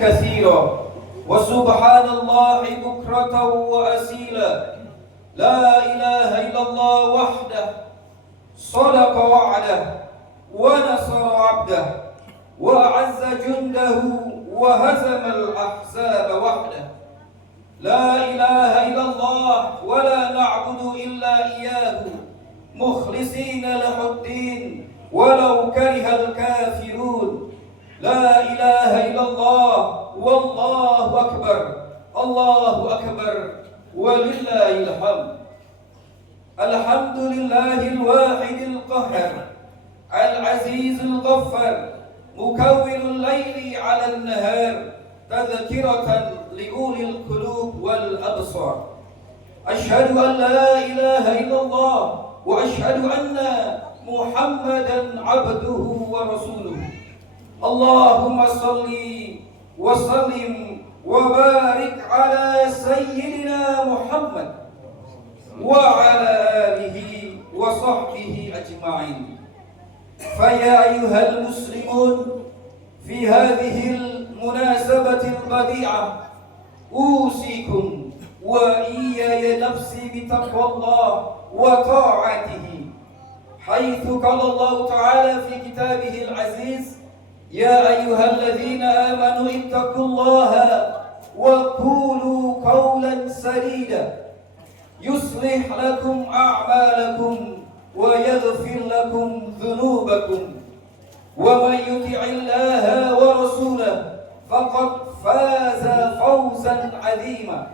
كثيرا وسبحان الله بكرة وأصيلا لا إله إلا الله وحده صدق وعده ونصر عبده وأعز جنده وهزم الأحزاب وحده لا إله إلا الله ولا نعبد إلا إياه مخلصين له الدين ولو كره الكافرون لا إله إلا الله والله أكبر الله أكبر ولله الحمد الحمد لله الواحد القهار العزيز الغفار مكور الليل على النهار تذكرة لأولي القلوب والأبصار أشهد أن لا إله إلا الله وأشهد أن محمدا عبده ورسوله اللهم صل وسلم وبارك على سيدنا محمد وعلى آله وصحبه أجمعين فيا أيها المسلمون في هذه المناسبة البديعة أوصيكم وإياي نفسي بتقوى الله وطاعته حيث قال الله تعالى في كتابه العزيز يا أيها الذين آمنوا اتقوا الله وقولوا قولا سديدا يصلح لكم أعمالكم ويغفر لكم ذنوبكم ومن يطع الله ورسوله فقد فاز فوزا عظيما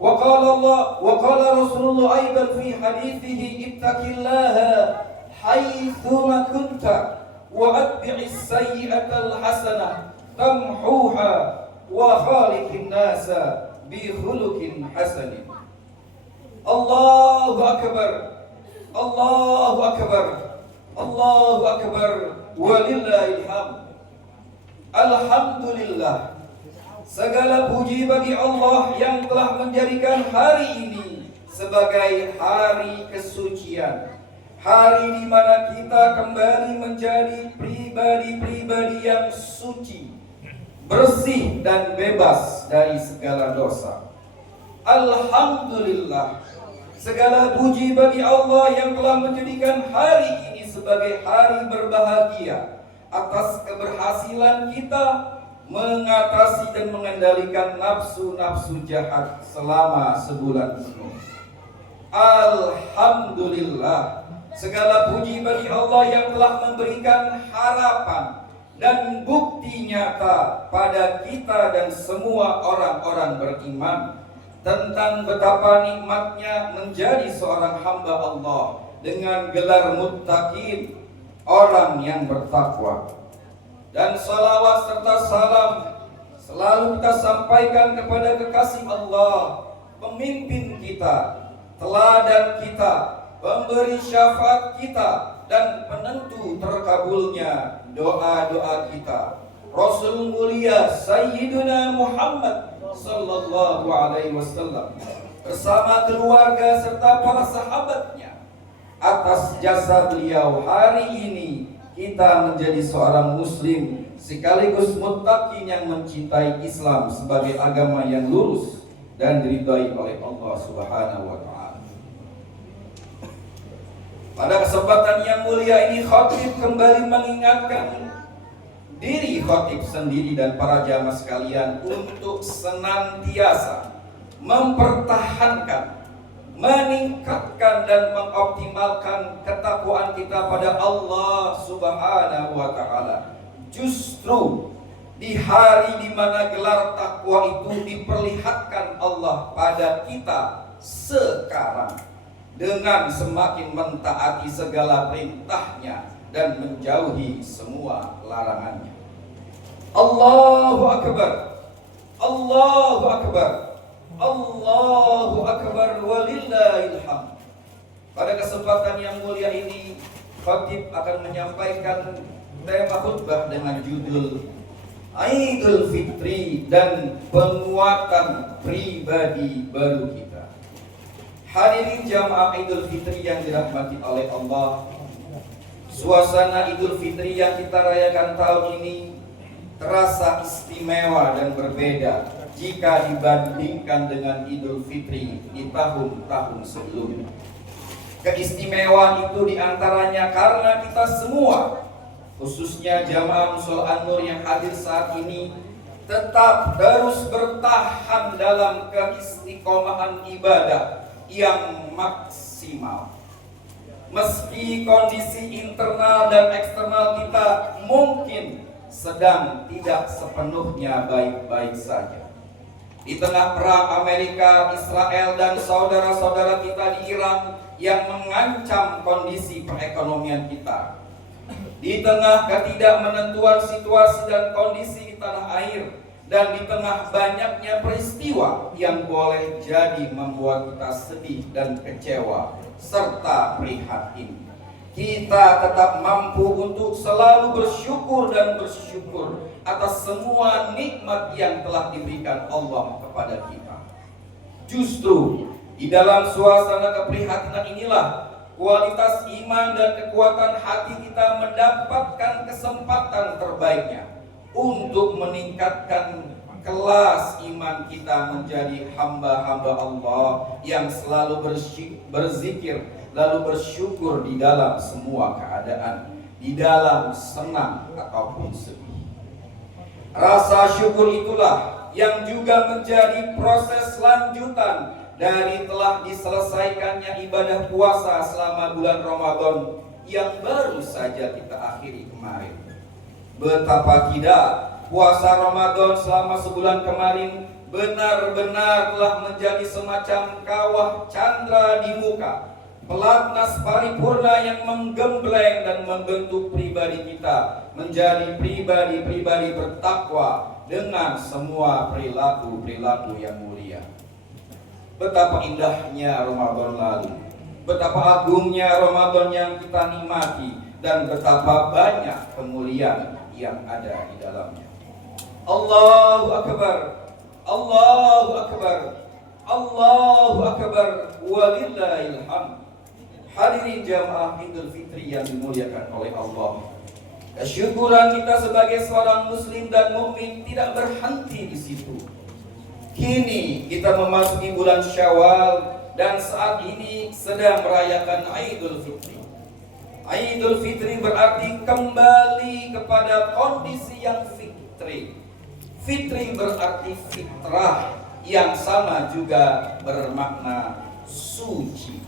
وقال رسول الله أيضا في حديثه اتق الله حيثما كنت وأتبع السيئة الحسنة تمحوها وخالق الناس بخلق حسن الله أكبر الله أكبر الله أكبر ولله الحمد Alhamdulillah, segala puji bagi Allah yang telah menjadikan hari ini sebagai hari kesucian, hari di mana kita kembali menjadi pribadi-pribadi yang suci, bersih dan bebas dari segala dosa. Alhamdulillah, segala puji bagi Allah yang telah menjadikan hari ini sebagai hari berbahagia atas keberhasilan kita mengatasi dan mengendalikan nafsu-nafsu jahat selama sebulan penuh. Alhamdulillah, segala puji bagi Allah yang telah memberikan harapan dan bukti nyata pada kita dan semua orang-orang beriman tentang betapa nikmatnya menjadi seorang hamba Allah dengan gelar muttaqin, orang yang bertakwa. Dan salawat serta salam selalu kita sampaikan kepada kekasih Allah, pemimpin kita, teladan kita, pemberi syafaat kita, dan penentu terkabulnya doa-doa kita, Rasul mulia Sayyiduna Muhammad sallallahu alaihi wasallam bersama keluarga serta para sahabatnya. Atas jasa beliau hari ini kita menjadi seorang muslim sekaligus muttaqin yang mencintai Islam sebagai agama yang lurus dan diridhai oleh Allah Subhanahu wa taala. Pada kesempatan yang mulia ini khatib kembali mengingatkan diri khatib sendiri dan para jamaah sekalian untuk senantiasa mempertahankan, meningkatkan dan mengoptimalkan ketakwaan kita pada Allah Subhanahu wa taala. Justru di hari di mana gelar takwa itu diperlihatkan Allah pada kita sekarang dengan semakin mentaati segala perintahnya dan menjauhi semua larangannya. Allahu akbar. Allahu akbar. Allahu akbar walillahil hamd. Pada kesempatan yang mulia ini, khatib akan menyampaikan tema khutbah dengan judul Idul Fitri dan penguatan pribadi baru kita. Hadirin jamaah Idul Fitri yang dirahmati oleh Allah, suasana Idul Fitri yang kita rayakan tahun ini terasa istimewa dan berbeda jika dibandingkan dengan Idul Fitri di tahun-tahun sebelumnya. Keistimewaan itu diantaranya karena kita semua, khususnya jamaah Mushola An-Nur yang hadir saat ini, tetap terus bertahan dalam keistiqomahan ibadah yang maksimal. Meski kondisi internal dan eksternal kita mungkin sedang tidak sepenuhnya baik-baik saja. Di tengah perang Amerika, Israel, dan saudara-saudara kita di Iran yang mengancam kondisi perekonomian kita, di tengah ketidakmenentuan situasi dan kondisi di tanah air, dan di tengah banyaknya peristiwa yang boleh jadi membuat kita sedih dan kecewa serta prihatin, kita tetap mampu untuk selalu bersyukur dan bersyukur atas semua nikmat yang telah diberikan Allah kepada kita. Justru di dalam suasana keprihatinan inilah kualitas iman dan kekuatan hati kita mendapatkan kesempatan terbaiknya untuk meningkatkan kelas iman kita menjadi hamba-hamba Allah yang selalu berzikir, lalu bersyukur di dalam semua keadaan, di dalam senang ataupun sedih. Rasa syukur itulah yang juga menjadi proses lanjutan dari telah diselesaikannya ibadah puasa selama bulan Ramadan yang baru saja kita akhiri kemarin. Betapa tidak, puasa Ramadan selama sebulan kemarin benar-benar telah menjadi semacam kawah candra di muka, pelatnas paripurna yang menggembleng dan membentuk pribadi kita menjadi pribadi-pribadi bertakwa dengan semua perilaku-perilaku yang mulia. Betapa indahnya Ramadan lalu, betapa agungnya Ramadan yang kita nikmati, dan betapa banyak kemuliaan yang ada di dalamnya. Allahu Akbar, Allahu Akbar, Allahu Akbar, walillahil hamd. Hadirin jamaah Idul Fitri yang dimuliakan oleh Allah, kesyukuran kita sebagai seorang muslim dan mukmin tidak berhenti di situ. Kini kita memasuki bulan Syawal dan saat ini sedang merayakan Idul Fitri. Idul Fitri berarti kembali kepada kondisi yang fitri. Fitri berarti fitrah, yang sama juga bermakna suci.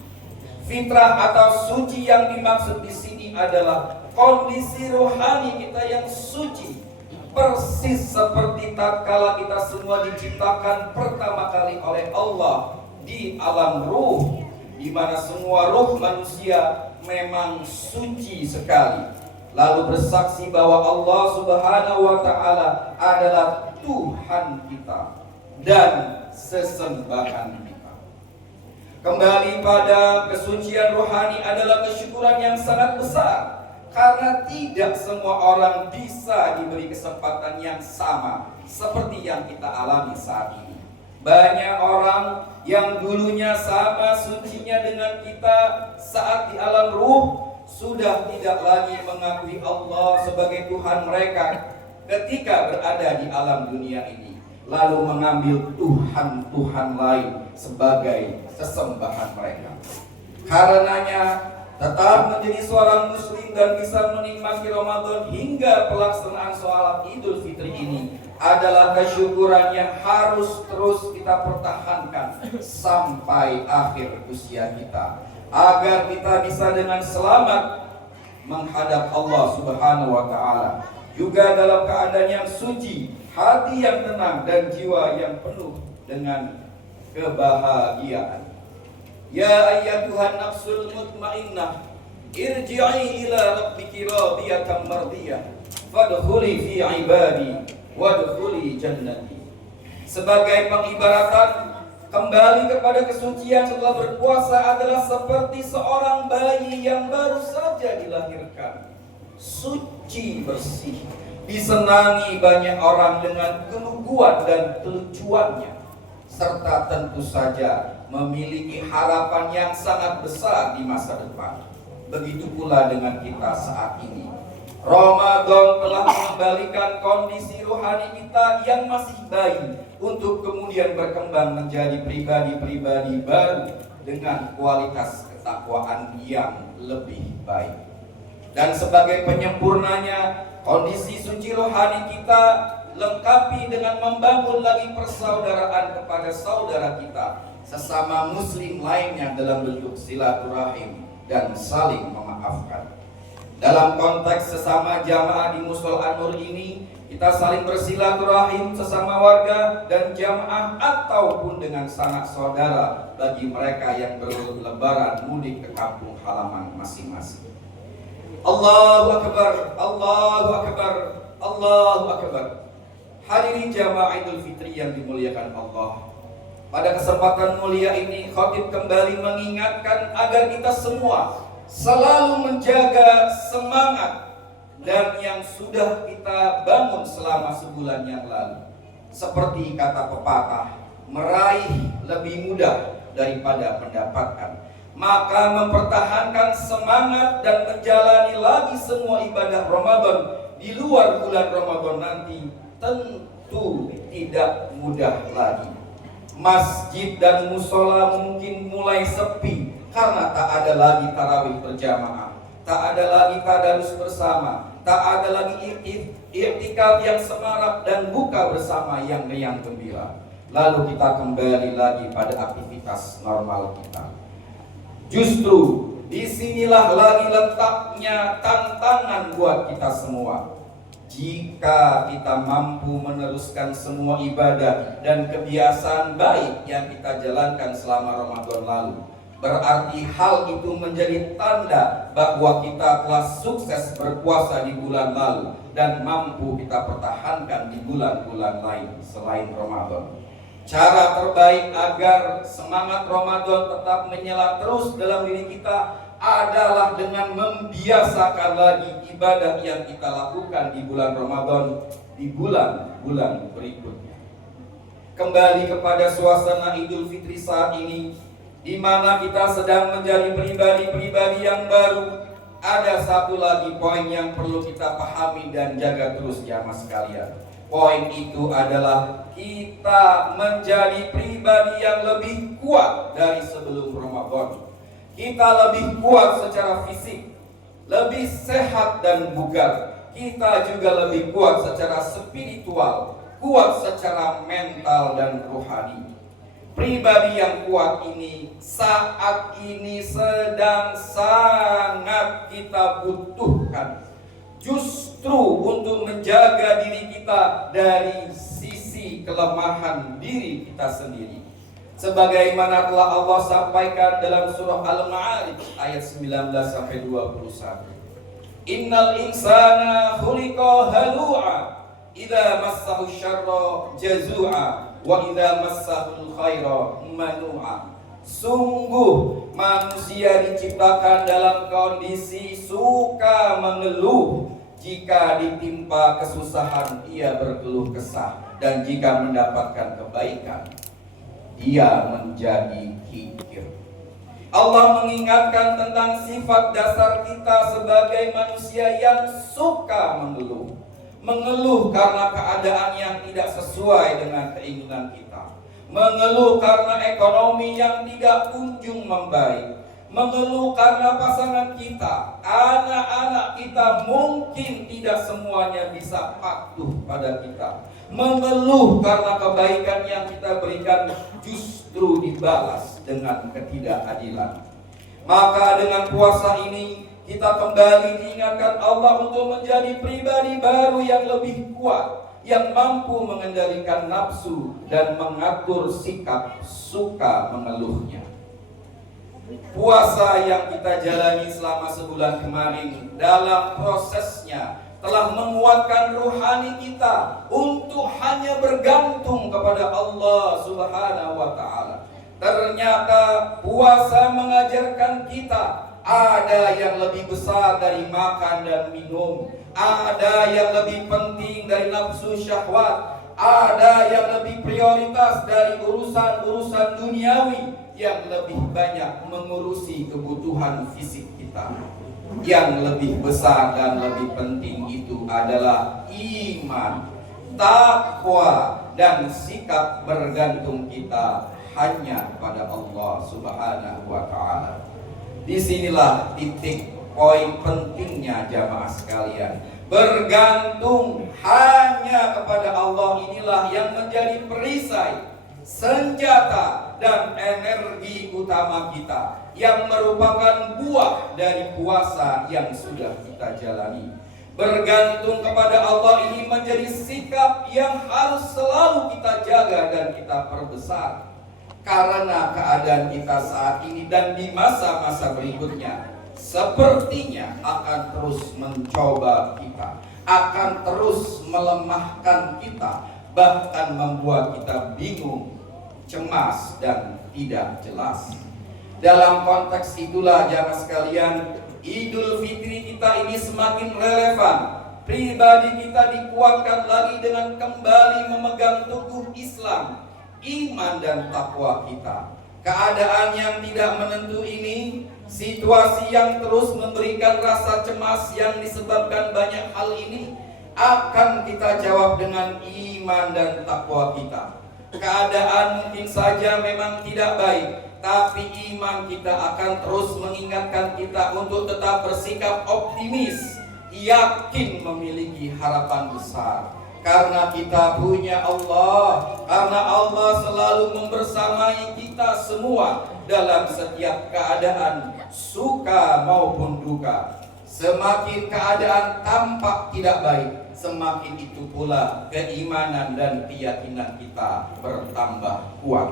Fitrah atau suci yang dimaksud di sini adalah kondisi rohani kita yang suci, persis seperti tatkala kita semua diciptakan pertama kali oleh Allah di alam ruh, di mana semua ruh manusia memang suci sekali, lalu bersaksi bahwa Allah Subhanahu wa Ta'ala adalah Tuhan kita dan sesembahan kita. Kembali pada kesucian rohani adalah kesyukuran yang sangat besar, karena tidak semua orang bisa diberi kesempatan yang sama seperti yang kita alami saat ini. Banyak orang yang dulunya sama sucinya dengan kita saat di alam ruh sudah tidak lagi mengakui Allah sebagai Tuhan mereka ketika berada di alam dunia ini, lalu mengambil Tuhan-Tuhan lain sebagai sesembahan mereka. Karenanya tetap menjadi seorang muslim dan bisa menikmati Ramadan hingga pelaksanaan sholat Idul Fitri ini adalah kesyukuran yang harus terus kita pertahankan sampai akhir usia kita, agar kita bisa dengan selamat menghadap Allah Subhanahu wa Ta'ala, juga dalam keadaan yang suci, hati yang tenang, dan jiwa yang penuh dengan kebahagiaan. Ya ayyatuhan nafsul mutmainnah, irji'i ila rabbiki radiyatan mardiyah, fadkhuli fi ibadi wadkhuli jannati. Sebagai pengibaratan, kembali kepada kesucian setelah berpuasa adalah seperti seorang bayi yang baru saja dilahirkan, suci bersih, disenangi banyak orang dengan keluguan dan kelucuannya, serta tentu saja memiliki harapan yang sangat besar di masa depan. Begitu pula dengan kita saat ini. Ramadan telah mengembalikan kondisi rohani kita yang masih baik untuk kemudian berkembang menjadi pribadi-pribadi baru dengan kualitas ketakwaan yang lebih baik. Dan sebagai penyempurnanya, kondisi suci rohani kita lengkapi dengan membangun lagi persaudaraan kepada saudara kita, sesama muslim lainnya dalam bentuk silaturahim dan saling memaafkan. Dalam konteks sesama jamaah di Mushol An-Nur ini, kita saling bersilaturahim sesama warga dan jamaah ataupun dengan sanak saudara bagi mereka yang berlebaran mudik ke kampung halaman masing-masing. Allahu Akbar, Allahu Akbar, Allahu Akbar. Hadirin jamaah Idul Fitri yang dimuliakan Allah. Pada kesempatan mulia ini, khatib kembali mengingatkan agar kita semua selalu menjaga semangat dan yang sudah kita bangun selama sebulan yang lalu. Seperti kata pepatah, meraih lebih mudah daripada mendapatkan. Maka mempertahankan semangat dan menjalani lagi semua ibadah Ramadan di luar bulan Ramadan nanti tentu tidak mudah lagi. Masjid dan musola mungkin mulai sepi karena tak ada lagi tarawih berjamaah, tak ada lagi tadarus bersama, tak ada lagi i'tikaf yang semarak dan buka bersama yang riang gembira. Lalu kita kembali lagi pada aktivitas normal kita. Justru disinilah lagi letaknya tantangan buat kita semua. Jika kita mampu meneruskan semua ibadah dan kebiasaan baik yang kita jalankan selama Ramadan lalu, berarti hal itu menjadi tanda bahwa kita telah sukses berpuasa di bulan lalu dan mampu kita pertahankan di bulan-bulan lain selain Ramadan. Cara terbaik agar semangat Ramadan tetap menyala terus dalam diri kita adalah dengan membiasakan lagi ibadah yang kita lakukan di bulan Ramadan di bulan-bulan berikutnya. Kembali kepada suasana Idul Fitri saat ini, di mana kita sedang menjadi pribadi-pribadi yang baru, ada satu lagi poin yang perlu kita pahami dan jaga terus jamaah sekalian. Poin itu adalah kita menjadi pribadi yang lebih kuat dari sebelum Ramadan. Kita lebih kuat secara fisik, lebih sehat dan bugar. Kita juga lebih kuat secara spiritual, kuat secara mental dan rohani. Pribadi yang kuat ini saat ini sedang sangat kita butuhkan, justru untuk menjaga diri kita dari sisi kelemahan diri kita sendiri. Sebagaimana telah Allah sampaikan dalam surah Al-Ma'arij ayat 19-21. Innal insana khuliqa halu'a idza massahu syarra jazua wa idza massahu khaira manu'a. Sungguh manusia diciptakan dalam kondisi suka mengeluh. Jika ditimpa kesusahan ia berkeluh kesah, dan jika mendapatkan kebaikan ia menjadi kikir. Allah mengingatkan tentang sifat dasar kita sebagai manusia yang suka mengeluh. Mengeluh karena keadaan yang tidak sesuai dengan keinginan kita. Mengeluh karena ekonomi yang tidak kunjung membaik. Mengeluh karena pasangan kita, anak-anak kita mungkin tidak semuanya bisa patuh pada kita. Mengeluh karena kebaikan yang kita berikan justru dibalas dengan ketidakadilan. Maka dengan puasa ini kita kembali diingatkan Allah untuk menjadi pribadi baru yang lebih kuat, yang mampu mengendalikan nafsu dan mengatur sikap suka mengeluhnya. Puasa yang kita jalani selama sebulan kemarin dalam prosesnya telah menguatkan rohani kita untuk hanya bergantung kepada Allah Subhanahu wa Ta'ala. Ternyata puasa mengajarkan kita ada yang lebih besar dari makan dan minum, ada yang lebih penting dari nafsu syahwat, ada yang lebih prioritas dari urusan-urusan duniawi yang lebih banyak mengurusi kebutuhan fisik kita. Yang lebih besar dan lebih penting itu adalah iman, takwa, dan sikap bergantung kita hanya pada Allah Subhanahu wa Ta'ala. Disinilah titik poin pentingnya jamaah sekalian. Bergantung hanya kepada Allah inilah yang menjadi perisai, senjata, dan energi utama kita, yang merupakan buah dari puasa yang sudah kita jalani. Bergantung kepada Allah ini menjadi sikap yang harus selalu kita jaga dan kita perbesar. Karena keadaan kita saat ini dan di masa-masa berikutnya sepertinya akan terus mencoba kita, akan terus melemahkan kita, bahkan membuat kita bingung, cemas, dan tidak jelas. Dalam konteks itulah jamaah sekalian, Idul Fitri kita ini semakin relevan. Pribadi kita dikuatkan lagi dengan kembali memegang teguh Islam, iman, dan takwa kita. Keadaan yang tidak menentu ini, situasi yang terus memberikan rasa cemas yang disebabkan banyak hal ini, akan kita jawab dengan iman dan takwa kita. Keadaan mungkin saja memang tidak baik, tapi iman kita akan terus mengingatkan kita untuk tetap bersikap optimis, yakin memiliki harapan besar. Karena kita punya Allah, karena Allah selalu membersamai kita semua dalam setiap keadaan, suka maupun duka. Semakin keadaan tampak tidak baik, semakin itu pula keimanan dan keyakinan kita bertambah kuat.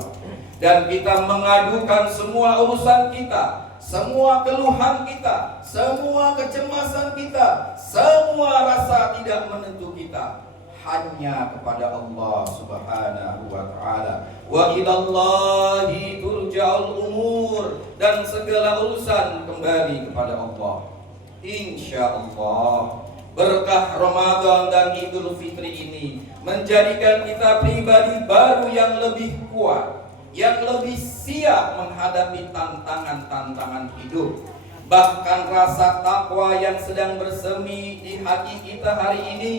Dan kita mengadukan semua urusan kita, semua keluhan kita, semua kecemasan kita, semua rasa tidak menentu kita hanya kepada Allah Subhanahu wa Ta'ala. Wa ilallahi turja'ul umur, dan segala urusan kembali kepada Allah. Insya Allah berkah Ramadan dan Idul Fitri ini menjadikan kita pribadi baru yang lebih kuat, yang lebih siap menghadapi tantangan-tantangan hidup. Bahkan rasa takwa yang sedang bersemi di hati kita hari ini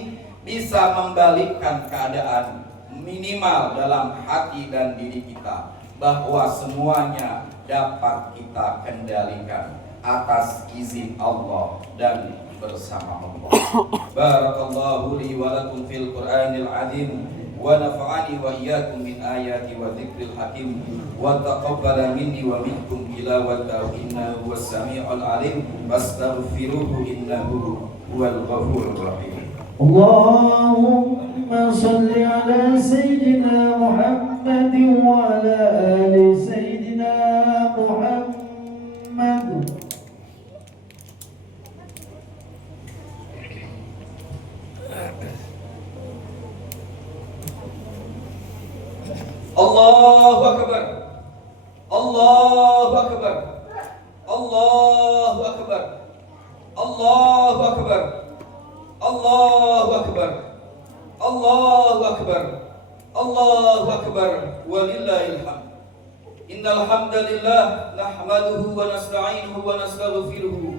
bisa membalikkan keadaan, minimal dalam hati dan diri kita, bahwa semuanya dapat kita kendalikan atas izin Allah dan bersama Allah. Barakallahu li wa lakum fil Qur'anil azim, wa nafa'ani wa iyyakum min ayati wa dzikril hakim, wa taqabbala minni wa minkum tilawatahu innahu was samiul alim, wastaghfiruhu innahu huwal ghafurur rahim. Allahumma salli ala Sayyidina Muhammad wa ala ali Sayyidina Muhammad. Allahu Akbar, Allahu Akbar, Allahu Akbar, Allahu Akbar, Allahu Akbar, Allahu Akbar, Allahu Akbar, walillahil hamd. Innal hamdalillah nahmaduhu wa nasta'inuhu wa nastaghfiruh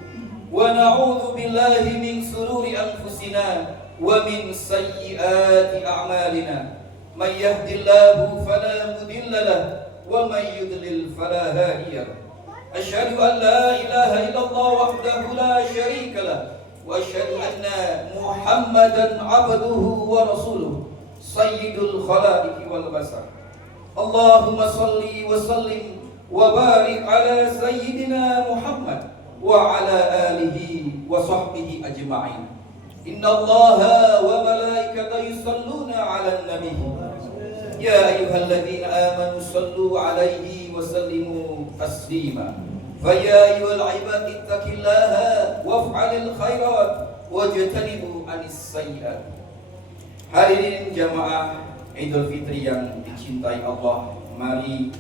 wa na'udzu billahi min shururi anfusina wa min sayyiati a'malina. Man yahdihillahu fala mudilla lahu wa man yudlil fala hadiya lahu. Asyhadu an la ilaha illallah wahdahu la syarika lahu wa asyhadu anna Muhammadan abduhu wa rasuluh sayyidul khalaiqi wal basar. Allahumma salli wa sallim wa barik ala sayyidina Muhammad wa ala alihi wa sahbihi ajma'in. Inna Allaha wa malaikatahu yusalluna ala nabi. Ya ayyuhalladzina amanu sallu alaihi wa sallimu taslima. Faya ayyuhal ibadi ittaqillaha waf'alil khairat wajtanibu anis sayyi'at. Hadirin jamaah Idul Fitri yang dicintai Allah, mari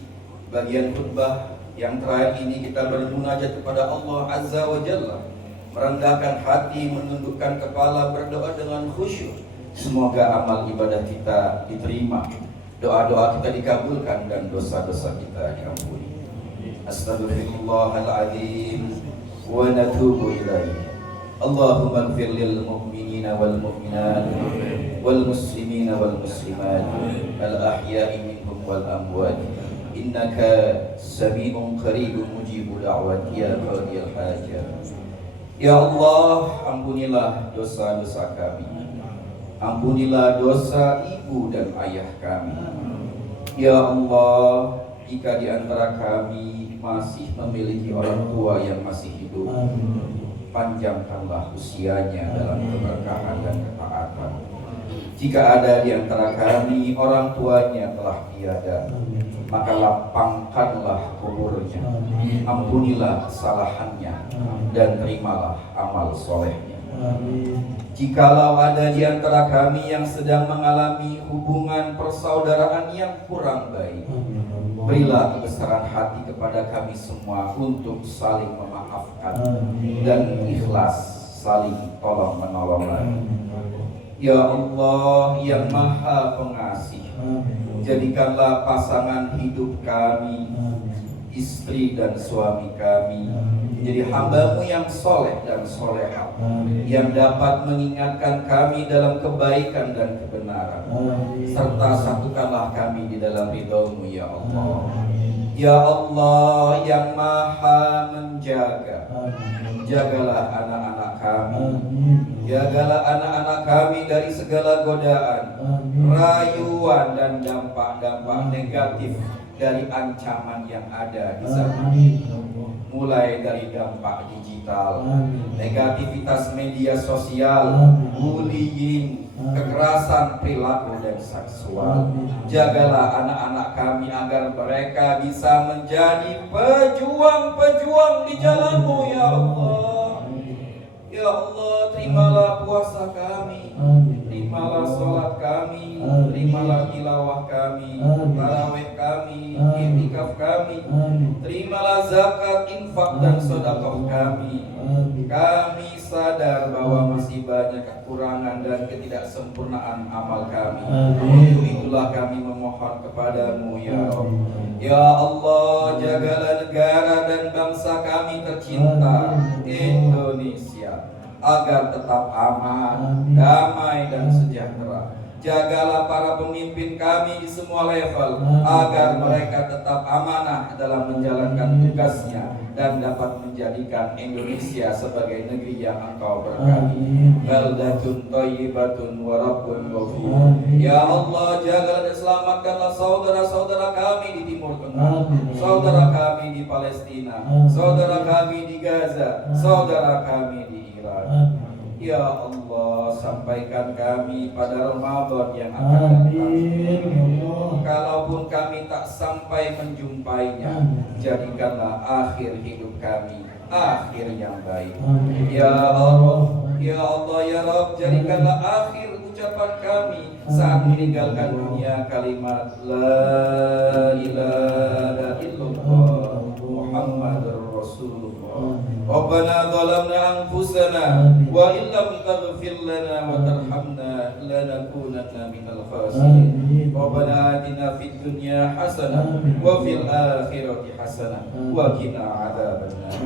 bagian khutbah yang terakhir ini kita bermunajat kepada Allah Azza wa Jalla, merendahkan hati, menundukkan kepala, berdoa dengan khusyuk. Semoga amal ibadah kita diterima, doa-doa kita dikabulkan, dan dosa-dosa kita diampuni. Astaghfirullahaladzim. ونتوب إليه. اللهم اغفر للمؤمنين والمؤمنات والمسلمين والمسلمات الأحياء منهم والأموات إنك سميع قريب مجيب دعوات يا قاضي الحاجات. Ya Allah, ampunilah dosa-dosa kami, ampunilah dosa ibu dan ayah kami. Ya Allah, jika di antara kami masih memiliki orang tua yang masih hidup, panjangkanlah usianya dalam keberkahan dan ketaatan. Jika ada di antara kami orang tuanya telah tiada, maka lapangkanlah kuburnya, ampunilah kesalahannya, dan terimalah amal solehnya. Jikalau ada di antara kami yang sedang mengalami hubungan persaudaraan yang kurang baik, berilah kebesaran hati kepada kami semua untuk saling memaafkan dan ikhlas saling tolong menolong. Ya Allah yang Maha Pengasih, jadikanlah pasangan hidup kami, istri dan suami kami, jadi hamba-Mu yang soleh dan solehah, yang dapat mengingatkan kami dalam kebaikan dan kebenaran, serta satukanlah kami di dalam ridho-Mu ya Allah. Ya Allah yang Maha Menjaga, jagalah anak-anak kami, jagalah anak-anak kami dari segala godaan, rayuan dan dampak-dampak negatif dari ancaman yang ada di zaman ini. Mulai dari dampak digital, negativitas media sosial, bullying, kekerasan perilaku dan seksual. Jagalah anak-anak kami agar mereka bisa menjadi pejuang-pejuang di jalan-Mu ya Allah. Ya Allah, terimalah puasa kami, terimalah sholat kami, terimalah tilawah kami, tarawih kami, i'tikaf kami, terimalah zakat, infak dan sedekah kami. Kami sadar bahwa masih banyak kekurangan dan ketidaksempurnaan amal kami. Untuk itulah kami memohon kepadamu ya Rabb. Ya Allah, jagalah negara dan bangsa kami tercinta Indonesia agar tetap aman, damai dan sejahtera. Jagalah para pemimpin kami di semua level agar mereka tetap amanah dalam menjalankan tugasnya dan dapat menjadikan Indonesia sebagai negeri yang Engkau berkati. Baldatun thayyibatun wa rabbun ghafur. Ya Allah, jagalah dan selamatkanlah saudara-saudara kami di Timur Tengah, saudara kami di Palestina, saudara kami di Gaza, saudara kami di Iran. Ya Allah, sampaikan kami pada Ramadan yang akan datang. Kalaupun kami tak sampai menjumpainya, jadikanlah akhir hidup kami akhir yang baik. Ya Allah, ya Allah, ya Rabb, jadikanlah akhir ucapan kami saat meninggalkan dunia kalimat La ilaha illallah Muhammadur Rasulullah. Rabbana zalamna anfusana wa illam taghfir lana wa tarhamna lanakunanna minal khasirin. Rabbana atina fid dunya hasanah wa fil akhirati hasanah wa qina adzabannar.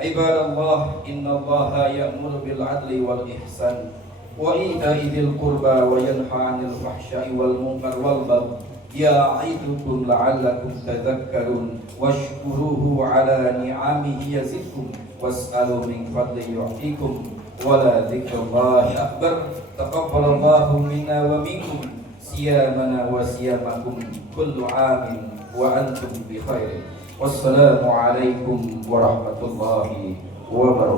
Ibadallah, innallaha ya'muru bil 'adli wal ihsan wa ita'i dzil qurba wa yanha 'anil fahsya'i wal munkar wal baghi ya'idukum la'allakum tadhakkarun washkuruhu 'ala ni'amihi yazidkum was'alu min fadli yu'tikum wa la dzikrullahi akbar. Taqabbalallahu minna wa minkum siyamana wa siyamakum kullu 'amin wa antum bi khairin. Wassalamu alaikum warahmatullahi wabarakatuh.